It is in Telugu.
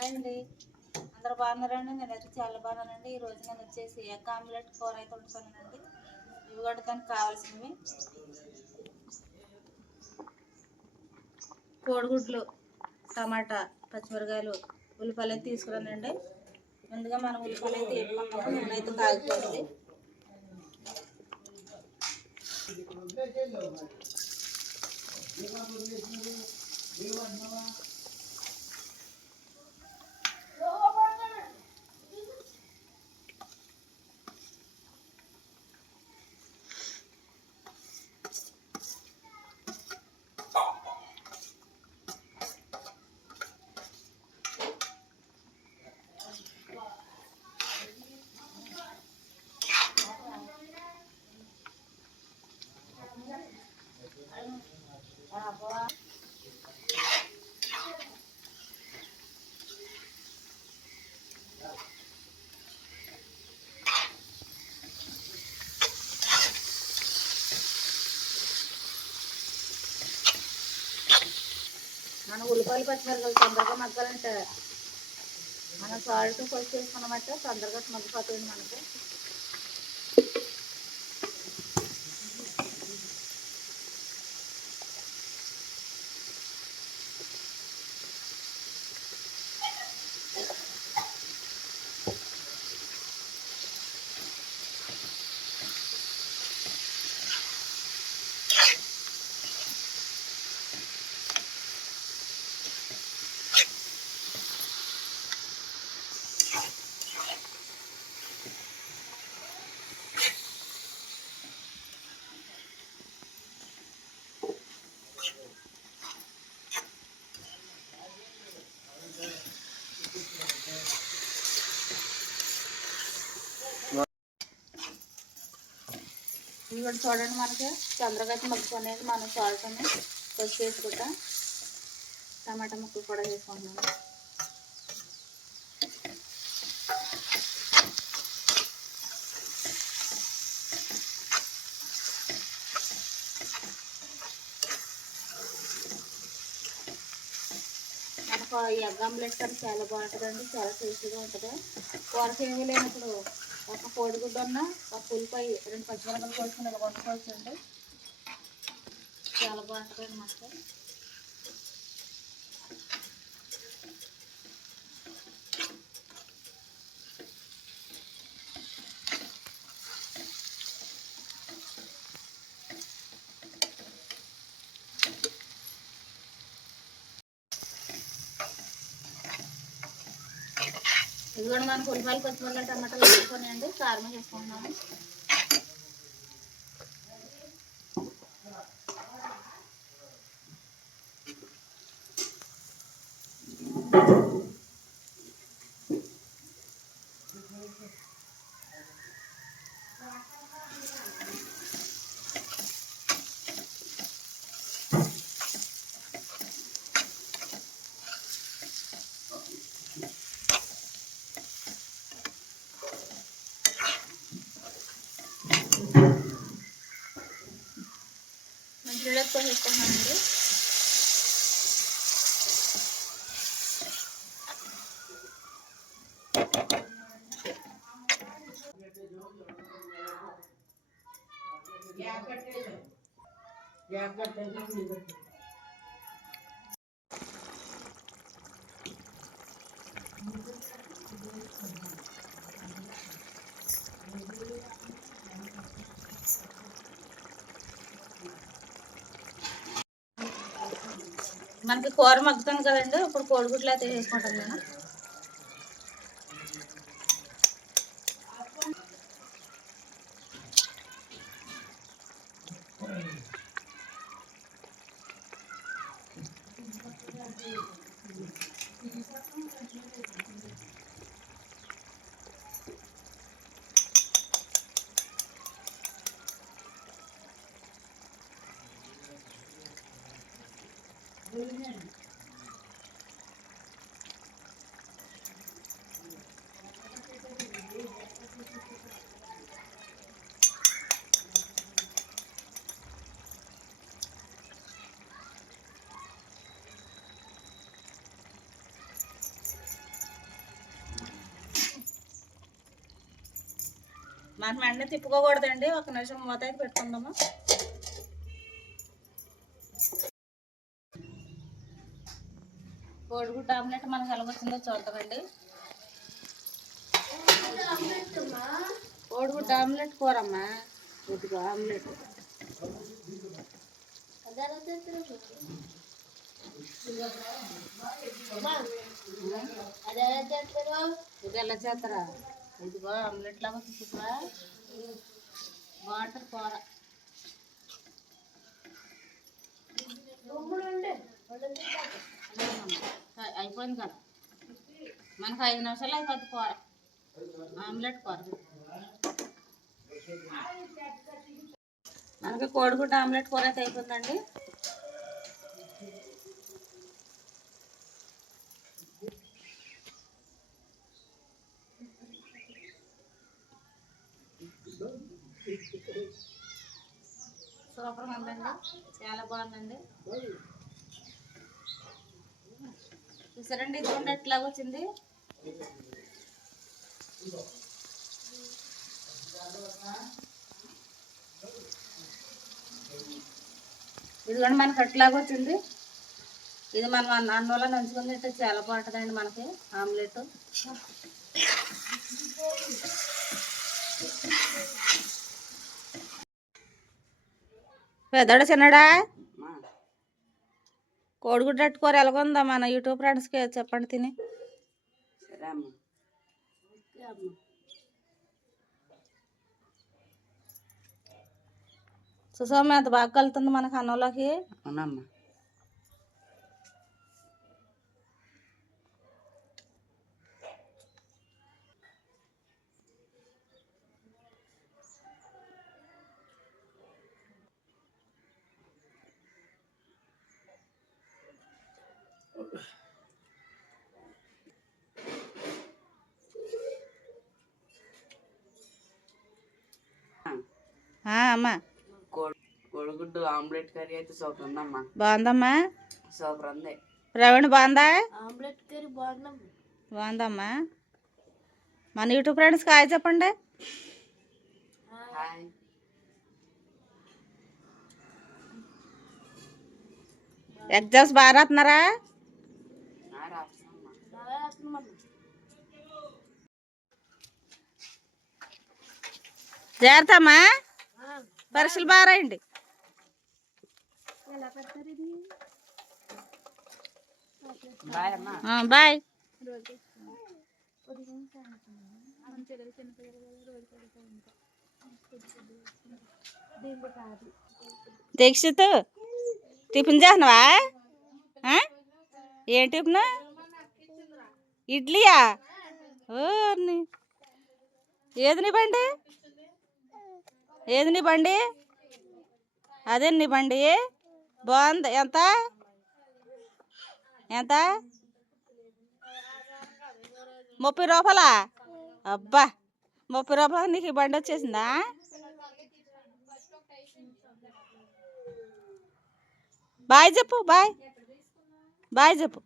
హాయ్ అండి అందరు బాగున్నారండి? నేనైతే చాలా బాగున్నానండి. ఈరోజు నేను వచ్చేసి ఎగ్ ఆమ్లెట్ కూర అయితే వండుతానండి. ఇవి కూడా దానికి కావాల్సినవి. కోడిగుడ్లు టమాటా పచ్చిమిరకాయలు ఉల్లిపాయలు అయితే తీసుకురానండి. ముందుగా మనం ఉల్లిపాయలు అయితే వేపుకున్నాము నూనె అయితే మనం ఉల్లిపాయలు పచ్చిమిరకాయలు తొందరగా మగ్గాలంటే మనం సాల్ట్ ఫస్ట్ చేసుకున్నామంటే తొందరగా మగ్గిపోతుంది మనకి. ఇవి చూడండి మనకి తొందరగా అయితే అనేది మనం సాల్ట్ ఫస్ట్ వేసుకుంటాం టమాటా ముక్కలు కూడా వేసుకుంటున్నాం మనకు ఈ ఎగ్ ఆమ్లెట్ కర్రీ చాలా బాగుంటుందండి చాలా టేస్టీగా ఉంటుంది. కూరకి ఏమీ లేనప్పుడు ఒక కోడిగుడ్డ ఉన్న ఒక ఉల్లిపాయ రెండు పచ్చిమిరపకాయలు కోసుకుని ఇలా వండుకోవచ్చు అండి చాలా బాగుంటుంది అన్నమాట. ఇది కూడా మనం ఉల్లిపాయలు పచ్చిమిరపకాయలు టమాటాలు వేసుకొని కారం చేసుకుంటున్నాము మంచిగా వేసుకుంటున్నానండి మనకి కూర మగ్గుతుంది కదండి ఇప్పుడు కోడిగుడ్లు అయితే వేసుకుంటాను నేను Thank మాకు మెండ తిప్పుకోకూడదండి. ఒక నిమిషం మోతాయి అయితే పెట్టుకుందాము. కోడిగుడ్డు ఆమ్లెట్ మనకు ఎలాగొచ్చిందో చూద్దామండి. కోడిగుడ్డు ఆమ్లెట్ కూరమ్మా. ఇదిగో ఆమ్లెట్. ఇది ఎలా చేస్తారా? ఇదిగో ఆమ్లెట్ లాగా చూసుకురా వాటర్ కూర. ఉండే అయిపోయింది కదా. మనకు ఐదు నిమిషాలు అయిపోద్ది కూర. ఆమ్లెట్ కూర. మనకి కోడిగుడ్డు ఆమ్లెట్ కూర అయితే అయిపోతుందండి సూపర్గా ఉందండి. చాలా బాగుందండి. చూసారండి ఇదిగోండి ఉండి వచ్చింది. ఇదిగోండి మనకి అట్లాగా వచ్చింది. ఇది మనం అన్న అన్నంలో నంచుకుని తింటే చాలా బాగుంటుందండి మనకి ఆమ్లెట్. పెద్దడా చిన్నడా? కోడిగుడ్డు అట్టుకోరు ఎలాగుందా మన యూట్యూబ్ ఫ్రెండ్స్కి చెప్పండి తిని. సుసమ్మ ఎంత బాగా కలుతుంది మనకు అన్నంలోకి అవునమ్మా. అమ్మా కోడి కోడిగుడ్డు ఆమ్లెట్ కర్రీ అయితే సూపర్ ఉందమ్మా. బాగుందమ్మా. సూపర్ ఉంది. ప్రవీణ్ బాగుందా? ఆమ్లెట్ కర్రీ బాగుందమ్మా. బాగుందమ్మా. మన యూట్యూబ్ ఫ్రెండ్స్కి హాయ్ చెప్పండి. హాయ్. ఎగ్జామ్స్ బాగా రాస్తున్నారా? జాగ్రత్త అమ్మా పరీక్షలు బాగా రాయండి. బాయ్. దీక్షిత్ టిఫిన్ చేస్తున్నావా? ఏం టిఫిన్? ఇడ్లీయా? ఓర్ని ఏది నీ బండి? ఏది నీ బండి? అదే నీ బండి. బాగుంది. ఎంత? ఎంత? ముప్పై రూపాయలా? అబ్బా! ముప్పై రూపాయలు నీకు ఈ బండి వచ్చేసిందా? బాయ్ చెప్పు బాయ్. బాయ్ చెప్పు.